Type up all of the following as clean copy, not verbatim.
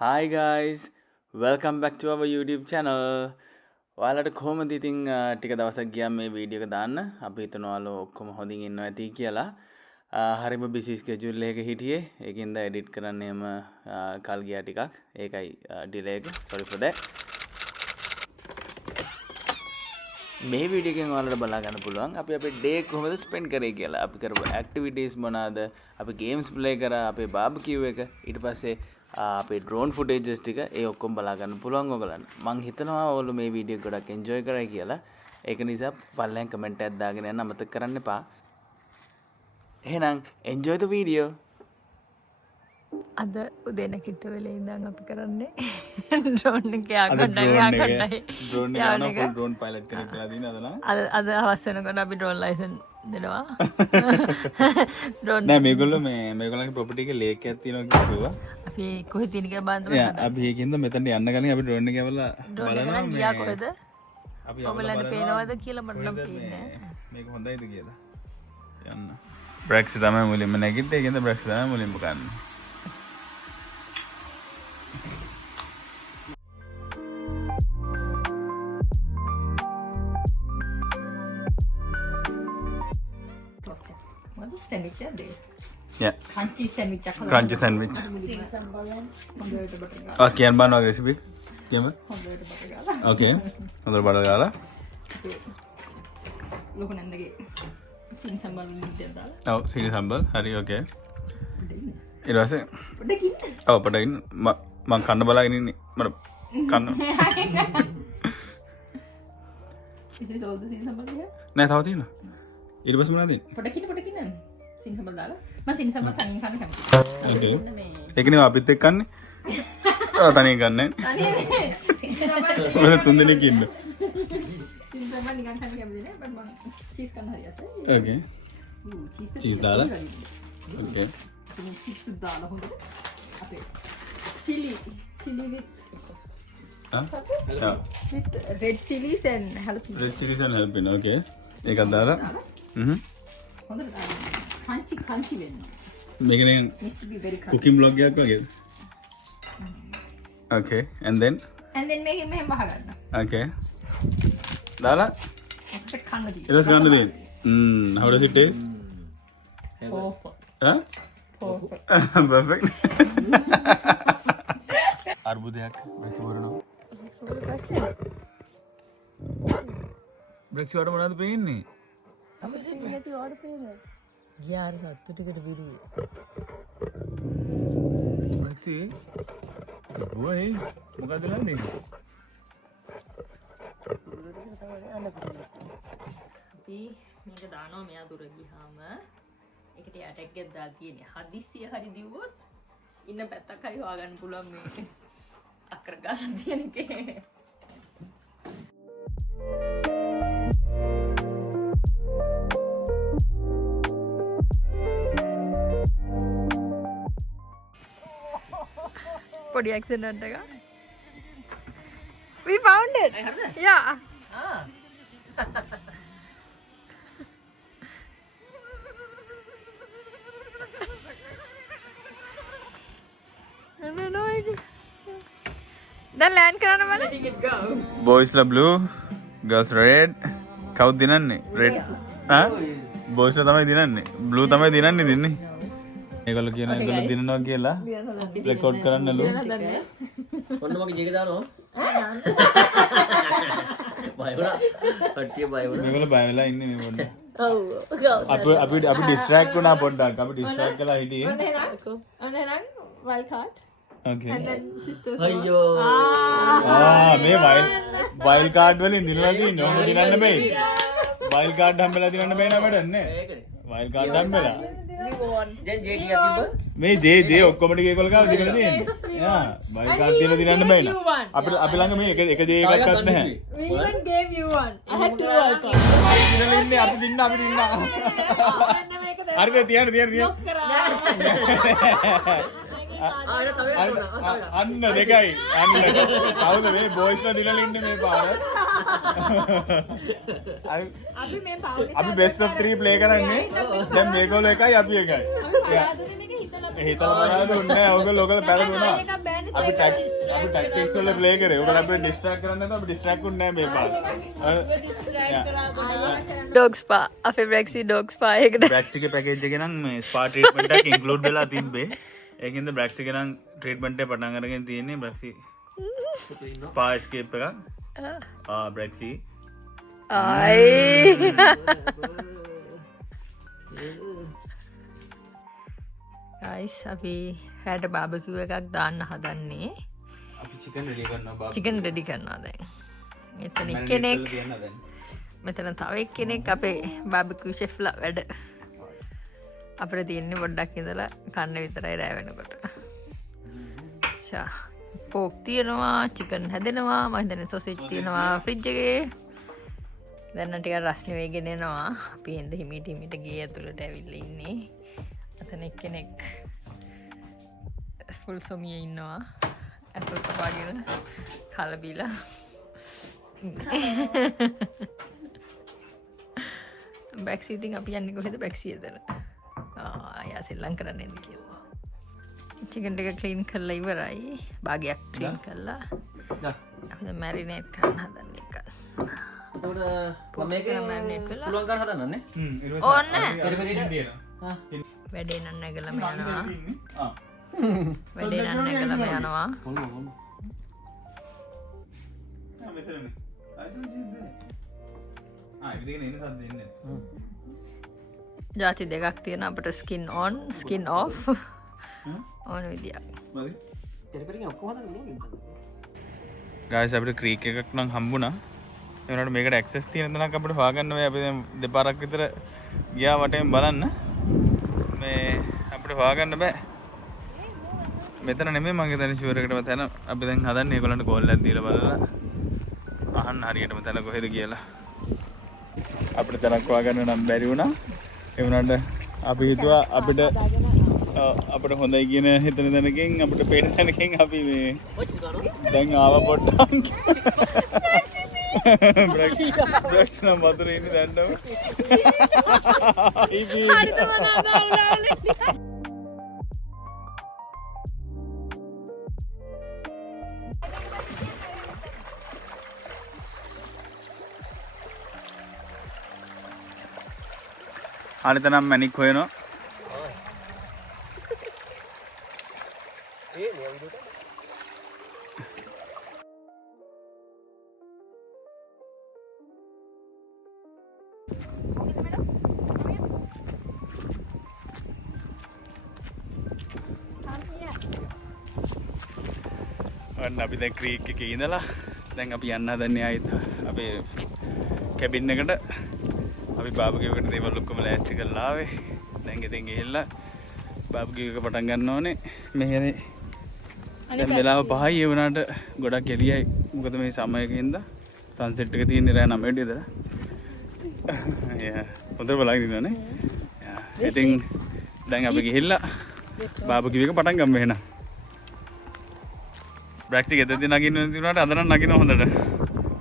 Hi guys, welcome back to our YouTube channel. ඔයාලට කොහොමද ඉතින් ටික දවසක් ගියා මේ වීඩියෝ එක දාන්න. අපි හිතනවා ඔයාලා ඔක්කොම හොඳින් ඉන්නවා ඇති කියලා. හරිම බිසි ස්කෙජුල් එකක හිටියේ. ඒකින්ද එඩිට් කරන්න එම කල් ගියා ටිකක්. ඒකයි ඩිලේ එක. sorry for that. මේ වීඩියෝ එකෙන් ඔයාලට බලා ගන්න පුළුවන් අපි අපේ ඩේ කොහොමද ස්පෙන්ඩ් කරේ කියලා. අපි කරපු ඇක්ටිවිටීස් මොනවාද? අපි ගේම්ස් ප්ලේ කරා, අපේ බාබකියු එක. ඊට පස්සේ අපේ ඩ්‍රෝන් ෆුටේජස් ටික ඒ ඔක්කොම බලා ගන්න පුළුවන් ඔයගලන්ට. මං හිතනවා ඔයාලෝ මේ වීඩියෝ ගොඩක් එන්ජොයි කරයි කියලා. ඒක නිසා පල්ලෙන් කමෙන්ට් එකක් දාගෙන යන්න අමතක කරන්න එපා. එහෙනම් enjoy the video. අද උදේ නැගිට වෙලේ ඉඳන් අපි කරන්නේ ඩ්‍රෝන් එක යන්න ඩ්‍රෝන් පයිලට් කෙනෙක් වෙලා දින අද නම් අද හවස් වෙනකොට අපි ඩ්‍රෝන් ලයිසන් දෙනවා. ඩ්‍රෝන් නෑ මේගොල්ලෝ මේගොල්ලන්ගේ ප්‍රොපර්ටි එකේ ලේක් එකක් තියෙනවා කිව්වා. අපි කොහෙද තියෙන කියලා බලන්න අපි ඒකින්ද මෙතනට යන්න කලින් අපි ඩ්‍රෝන් එක ඇවිල්ලා බලනවා ගියා කොහෙද? අපි ඔයගොල්ලන්ට පේනවද කියලා මට නම් පේන්නේ නෑ. මේක හොඳයිද කියලා. යන්න. බ්‍රැක්ස් තමයි මුලින්ම නැගිට්ටේ. ඒකින්ද බ්‍රැක්ස් තමයි මුලින්ම කන්නේ. සැන්ඩ්විච් එකද? Yeah. crunchy sandwich එකක් හදන්න. Crunchy sandwich. සීනි සම්බලෙන් හොඳට බටර් ගාලා. Ah, කියන්න බලන්න ඔය රෙසිපි. කියන්න. හොඳට බටර් ගාලා. Okay. හොඳට බඩ ගාලා. ලොකු නන්දගේ සීනි සම්බල් වලින් දාලා. ඔව් සීනි සම්බල්. හරි okay. ඊට පස්සේ පොඩ්ඩක් ඉන්න. ඔව් පොඩ්ඩක් ඉන්න. මම කන්න බලාගෙන ඉන්නේ. මට කන්න. This is all the සීනි සම්බල් here. නෑ තව තියෙනවා. ඊට පස්සේ මොනවද දෙන්නේ? පොඩ්ඩක් ඉන්න. සීනි සම්බල් දාලා. මම සීනි සම්බල් තනියෙන් කන්න කැමතියි. Okay. මේ ඒකනේ අපිත් එක්ක කන්නේ. ඔව් තනියෙන් කන්නේ. තනියෙන් සීනි සම්බල් මොන තුන් දෙනෙක් ඉන්න. සීනි සම්බල් නිකන් කන්න කැමති නෑ. බට් මම චීස් කන්න හරියට. Okay. චීස් දාලා. Okay. චිප්ස් දාලා හොඳට. අපේ chili with with red chilies and jalapeno. Red chilies and jalapeno. Okay. ඒකක් දාලා. හොඳට දාලා. crunchy වෙන්න. මේකනේ needs to be very crunchy. cooking vlog එකක් වගේද? Okay. And then මේක මෙහෙම වහ ගන්න. okay. දාලා අපිට කන්න දී. ඊට පස්සේ ගන්න දෙන්නේ. how does it taste? Huh? Perfect. අර්බුදයක් බ්‍රෙක්ස් වරනවා. බ්‍රෙක්ස් වල මොනවද පේන්නේ? ගියාර සත්තුටිකට විරුවේ. බ්‍රෙක්ස් බොයි මොකද ලන්නේ? අපි මේක දානවා මෙයා දුර ගියාම ඒකට යටක් එකක් දාලා තියෙන්නේ. හදිස්සිය හරි දිව්වොත් ඉන්න පැත්තක් හරි හොයාගන්න පුළුවන් මේ අක්කර ගන්න තියෙන එකේ. පොඩි ඇක්සිඩන්ට් එක. We found it. Yeah. දැන් ලෑන්ඩ් කරන්න බලන්න. boysලා blue, girls red. කවුද දිනන්නේ? red. හා? boysලා තමයි දිනන්නේ. blue තමයි දිනන්නේ. ඒගොල්ලෝ කියන ඒගොල්ලෝ දිනනවා කියලා රෙකෝඩ් කරන්නලු. ඔන්න මගේ ජීක දානවා. බය වුණා. කට්ටිය බය වුණා. මේගොල්ලෝ බය වෙලා ඉන්නේ මේ පොඩ්ඩක්. ඔව්. අපි ඩිස්ට්‍රැක්ට් වුණා පොඩ්ඩක්. අපි ඩිස්ට්‍රැක්ට් කරලා හිටියේ. ඔන්න එහෙනම් wild card. Okay. And then sisters. අයියෝ. මේ වයිල්ඩ් කාඩ් වලින් දිනලා තියෙන්නේ. ඔන්න දිනන්න බෑ. වයිල්ඩ් කාඩ් හම්බෙලා දිනන්න බෑ නෑ මට නේ. ඒකනේ. වයිල්ඩ් කාඩ් හම්බෙලා. We won. දැන් ජේ ටිකක් තිබ්බ. මේ ජේ ඔක්කොම ටික ඒගොල්ලෝ ගාව දිනලා තියෙන්නේ. යා වයිල්ඩ් කාඩ් දිනන්න බෑ නේ. අපි ළඟ මේ එක ජේ එකක්වත් නැහැ. We even gave you one. I had two wild cards. දිනලා ඉන්නේ අපි දින්න. හරිද තියන්න. අන්න දෙකයි අන්න කවුද මේ බෝයිස්ලා දිනලා ඉන්නේ මේ පාර අපි මේ පවුනේ අපි best of 3 play කරන්නේ දැන් මේගොල්ලෝ එකයි අපි එකයි හිතලා බලලා දුන්නේ ඔයගොල්ලෝ ඔයගොල්ලෝ පෙරදුනා අපි ටැක්ටික්ස් වල play කරේ ඔයගොල්ලෝ අපි distract කරන්නේ නැත්නම් අපි distract උන්නේ නැහැ මේ පාර dog spa අපේ Brexy dog spa එකට Brexy ගේ package එකේ නම් මේ spa treatment එක include වෙලා තිබ්බේ ඒකින්ද Brexy ගේ නම් treatment එක පටන් අරගෙන තියෙන්නේ Brexy spa escape එකක් Brexy guys අපි හැට බාබකියු එකක් දාන්න හදන්නේ අපි chicken ready කරනවා chicken ready කරනවා දැන් මෙතන කෙනෙක් මෙතන තව එක්කෙනෙක් අපේ බාබකියු chefලා වැඩ අපිට තියෙන්නේ පොඩ්ඩක් ඉඳලා කන්න විතරයි රෑ වෙනකොට පෝක් තියෙනවා චිකන් හැදෙනවා මම හිතන්නේ සොසේජ් තියෙනවා ෆ්‍රිජ් එකේ දැන් ටිකක් රස්නේ වේගෙන එනවා අපි එඳ හිමීට ගේ ඇතුළට ඇවිල්ලා ඉන්නේ අතන එක්කෙනෙක් ෆුල් සොමියේ ඉන්නවා ඇපල් කපාගෙන කලබිලා බැක්සි ඉතින් අපි යන්නේ කොහෙද බැක්සි එතන යා සෙල්ලම් කරන්න එන්නේ කියලා චිකන් එක ක්ලීන් කරලා ඉවරයි භාගයක් ක්ලීන් කරලා අපි දැන් මැරිනේට් කරන්න හදන එක එතකොට මේක මැරිනේට් වෙලා පුළුවන් ගන්න හදන්නන්නේ ඕන්න හා වැඩේ නම් නැගලම යනවා වැඩේ නම් නැගලම යනවා ජාති දෙකක් තියෙන අපට ස්කින් ඔන් ස්කින් ඔෆ් ඕන විදියක් guys අපිට ක්‍රීක් එකක් නම් හම්බුණා ඒ වුණාට මේකට ඇක්සස් තියෙන තැනක් අපිට හොයාගන්න බෑ අපි දැන් දෙපාරක් විතර ගියා වටේම බලන්න මේ අපිට හොයාගන්න බෑ මෙතන නෙමෙයි මම හිතන්නේ ෂුවර් එකටම තැන අපි දැන් හදන්නේ ඒගොල්ලන්ට කෝල් එකක් දීලා බලලා අහන්න හරියටම තැන කොහෙද කියලා අපිට තැනක් හොයාගන්න නම් බැරි වුණා ඒ වුණාට අපි හිතුවා අපිට හොඳයි කියන හිතන තැනකින් අපිට පේන තැනකින් අපි මේ දැන් ආව පොඩ්ඩක් බ්‍රෙක්ස් නම් වතුරේ ඉන්නේ දැන්නම හරිතනම් මැනික් හොයනවා ඔන්න අපි දැන් ක්‍රීක් එකේ ඉඳලා දැන් අපි යන්න හදන්නේ ආයෙත් අපේ කැබින් එකට අපි බාබකියු එකට දේවල් ඔක්කොම ලෑස්ති කරලා ආවේ දැන් ගෙදෙන් ගිහිල්ලා බාබකියු එක පටන් ගන්න ඕනේ මෙහෙනේ දැන් වෙලාව 5යි ඒ වුණාට ගොඩක් එළියයි මොකද මේ සමයකින්ද සන්සෙට් එක තියෙන්නේ රෑ 9ට විතර යා හොඳට බලන් ඉන්නවනේ යා ඉතින් දැන් අපි ගිහිල්ලා බාබකියු එක පටන් ගමු එහෙනම් බ්‍රැක්සි ගෙදරදී නගින්න තිබුණාට අද නම් නගිනවා හොඳට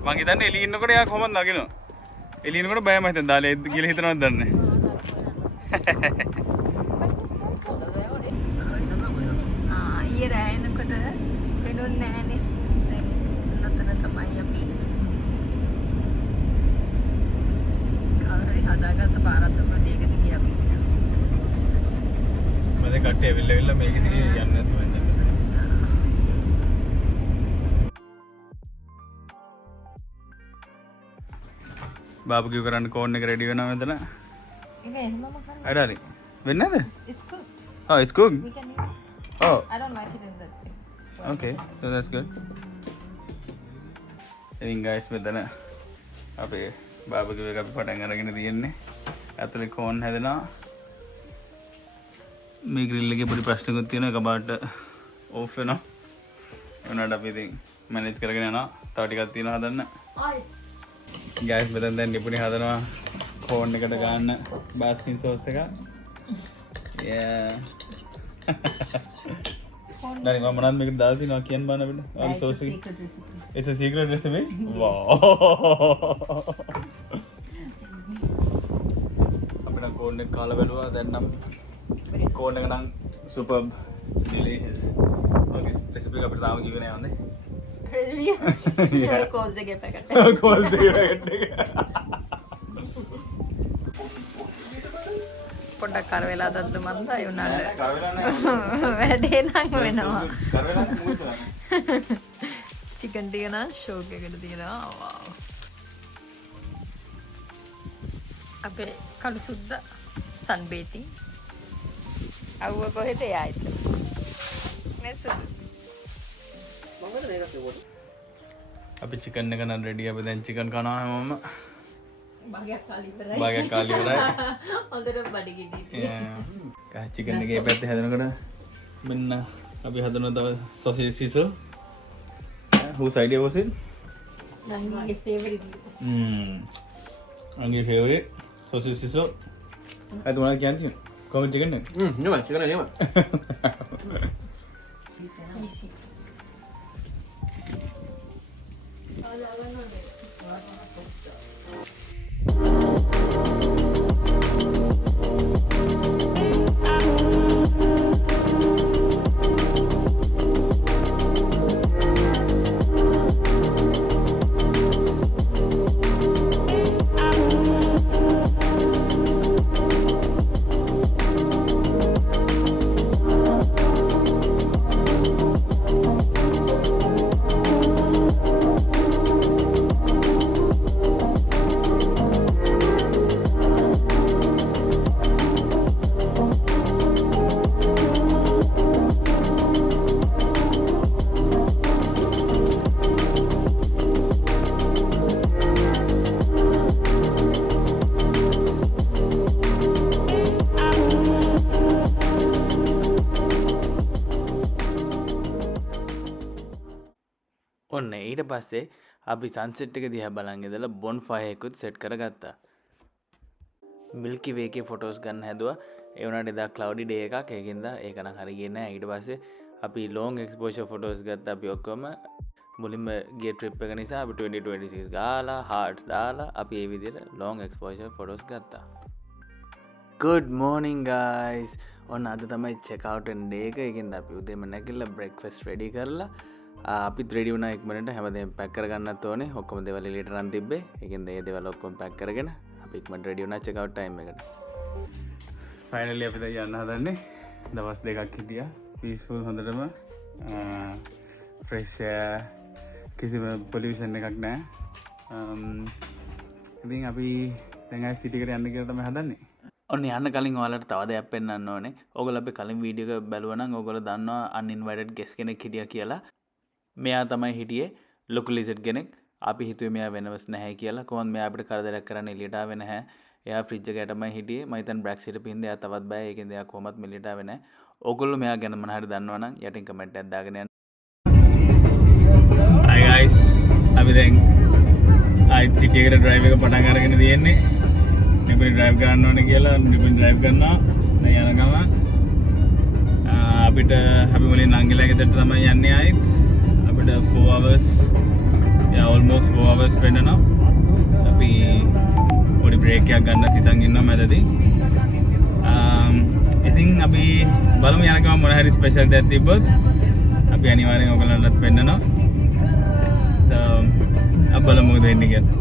මං හිතන්නේ එළිය ඉන්නකොට යා කොහොමද නගිනවා එළිය ඉන්නකොට බයම හිතෙන් දාලා කියලා හිතනවද දන්නේ ඊයේ රෑ එනකොට පෙනුන්නේ නැහනේ දැන් නතර තමයි අපි කාරේ හදාගත්ත පාරක් උඩ ඒකද ගියා අපි මම කට්ටිය ඇවිල්ලා මේකෙදී යන්නේ නැතුව ඉඳන් බාබකියු කරන්න කෝන් එක රෙඩි වෙනවා මෙතන. ඒක එහෙමම කරන්න. I darling. වෙන්නේ නැද? It's good. Oh, it's cooked. We can eat it. Oh, I don't like it in that thing. okay. So that's good. ඉතින් guys මෙතන අපේ බාබකියු එක අපි පටන් අරගෙන තියෙන්නේ. ඇතුලේ කෝන් හැදෙනවා. මේ ග්‍රිල් එකේ පොඩි ප්‍රශ්නකුත් තියෙනවා. කබාට ඕෆ් වෙනවා. ඒ වුණාට අපි ඉතින් මැනේජ් කරගෙන යනවා. තව ටිකක් තියෙනවා හදන්න. ගයිස් මෙතන දැන් නිපුණේ හදනවා කෝන් එකට ගන්න බාස්කින් සෝස් එක. Nani mama මොනවද මේක දාලා තිනවා කියන්න බෑ නේද? ආ සෝසි. It's a secret recipe? Wow. අපිට කෝන් එක කාලා බැලුවා දැන් නම් කෝන් එක නම් superb delicious. ඔගේ recipe අපිට තාම කිව්වේ නෑ හොඳේ. රෙසිපිය කෝල්ස් එකේ පැකට් කෝල්ස් එකේ පැකට් එක. පොඩ්ඩක් කර වෙලා දද්ද මන්ද අය උනාට කර වෙලා නෑ. වැඩේ නම් වෙනවා කර වෙලා මොකද කරන්නේ? චිකන් ටික නම් ෂෝක් එකට තියෙනවා වව් අපේ කළු සුද්ද සන් බේතින් අවුව කොහෙද යයිද නේ අපි චිකන් එක නම් රෙඩි අපි දැන් චිකන් කනවා හැමෝම භාගයක් කාලි ඉවරයි භාගයක් කාලි ඉවරයි හොඳට බඩගිනි චිකන් එකේ පැත්තේ හැදෙනකොට මෙන්න අපි හදනවා තව sausage sizzle. Whose idea was it? my favorite Angry favorite sausage sizzle. I don't want to cancel. Come chicken neck. නෙමෙයි chicken නෙමෙයි. easy ඔන්න ඊට පස්සේ අපි සන්සෙට් එක දිහා බලන් ඉඳලා බොන්ෆයර් එකකුත් සෙට් කරගත්තා. මිල්කි වේ එකේ ෆොටෝස් ගන්න හැදුවා. ඒ වුණාට එදා ක්ලවුඩි ඩේ එකක්. ඒකින්ද ඒක නම් හරි ගියේ නැහැ. ඊට පස්සේ අපි ලොන්ග් එක්ස්පෝෂර් ෆොටෝස් ගත්තා අපි ඔක්කොම. මුලින්ම ගිය ට්‍රිප් එක නිසා අපි 2026 ගාලා හાર્ට්ස් දාලා අපි මේ විදිහට ලොන්ග් එක්ස්පෝෂර් ෆොටෝස් ගත්තා. Good morning guys. ඔන්න අද තමයි check out day එක. ඒකින්ද අපි උදේම නැගිටලා breakfast ready කරලා අපි රෙඩි වුණා ඉක්මනට හැමදේම පැක් කරගන්නත් ඕනේ. ඔක්කොම දේවල් එළියට රන් තිබ්බේ. ඒකෙන්ද මේ දේවල් ඔක්කොම පැක් කරගෙන අපි ඉක්මනට රෙඩි වුණා චෙක් අවුට් ටයිම් එකට. ෆයිනලි අපි දැන් යන්න හදන්නේ. දවස් දෙකක් හිටියා. පීස්ෆුල් හොඳටම ෆ්‍රෙෂ් එයාර් කිසිම පොලියුෂන් එකක් නැහැ. ඉතින් අපි දැන් ආයි සිටි එකට යන්න කියලා තමයි හදන්නේ. ඔන්න යන්න කලින් ඔයාලට තව දෙයක් පෙන්වන්න ඕනේ. ඕගොල්ලෝ අපි කලින් වීඩියෝ එක බැලුවා නම් ඕගොල්ලෝ දන්නවා uninvited guest කෙනෙක් හිටියා කියලා. මෙයා තමයි හිටියේ ලොකු ලිසට් කෙනෙක්. අපි හිතුවේ මෙයා වෙනවස් නැහැ කියලා. කොහොමද මෙයා අපිට කරදරයක් කරන්න එළියට ආවේ නැහැ. එයා ෆ්‍රිජ් එකට තමයි හිටියේ. මම හිතන්නේ බ්‍රැක්සිට පින්ද එයා තවත් බය. ඒකෙන්ද එයා කොහොමත් එළියට ආවේ නැහැ. ඕගොල්ලෝ මෙයා ගැන මොන හරි දන්නවා නම් යටින් කමෙන්ට් එකක් දාගෙන යන්න. Hi guys. අපි දැන් ආයි සිටි එකට ඩ්‍රයිව් එක පටන් අරගෙන තියෙන්නේ. නිබුන් ඩ්‍රයිව් ගන්න ඕනේ කියලා නිබුන් ඩ්‍රයිව් කරනවා. දැන් යන ගමන් අපිට අපි මුලින් නංගිලා ගෙදරට තමයි යන්නේ ආයිත්. අපිට 4 hours almost 4 hours වෙනවා. අපි පොඩි බ්‍රේක් එකක් ගන්න හිතන් ඉන්නවා මැදදී. ඉතින් අපි බලමු යන ගමන් මොන හරි ස්පෙෂල් දෙයක් තිබ්බොත් අපි අනිවාර්යෙන් ඔයගලන්ටත් පෙන්නනවා. අප බලමු මොකද වෙන්නේ කියලා.